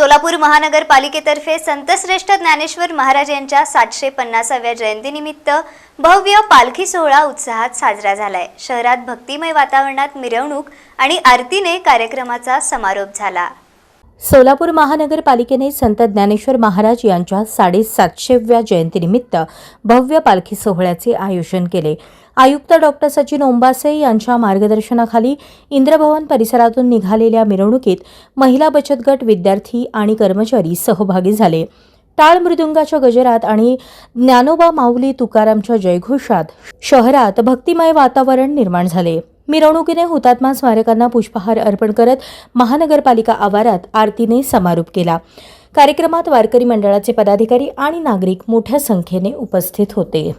सोलापूर महानगरपालिकेतर्फे संतश्रेष्ठ ज्ञानेश्वर महाराज यांच्या सातशे पन्नासाव्या जयंतीनिमित्त भव्य पालखी सोहळा उत्साहात साजरा झालाय. शहरात भक्तिमय वातावरणात मिरवणूक आणि आरतीने कार्यक्रमाचा समारोप झाला. सोलापूर महानगरपालिकेने संत ज्ञानेश्वर महाराज यांच्या साडेसातशेव्या जयंतीनिमित्त भव्य पालखी सोहळ्याचे आयोजन केले. आयुक्त डॉक्टर सचिन ओंबासे यांच्या मार्गदर्शनाखाली इंद्रभवन परिसरातून निघालेल्या मिरवणुकीत महिला बचत गट विद्यार्थी आणि कर्मचारी सहभागी झाले. टाळ मृदुंगाच्या गजरात आणि ज्ञानोबा माऊली तुकारामच्या जयघोषात शहरात भक्तिमय वातावरण निर्माण झाले. मिरवणुकीने हुतात्मा स्मारकांना पुष्पहार अर्पण करत महानगरपालिका आवारात आरतीने समारोप केला. कार्यक्रमात वारकरी मंडळाचे पदाधिकारी आणि नागरिक मोठ्या संख्येने उपस्थित होते.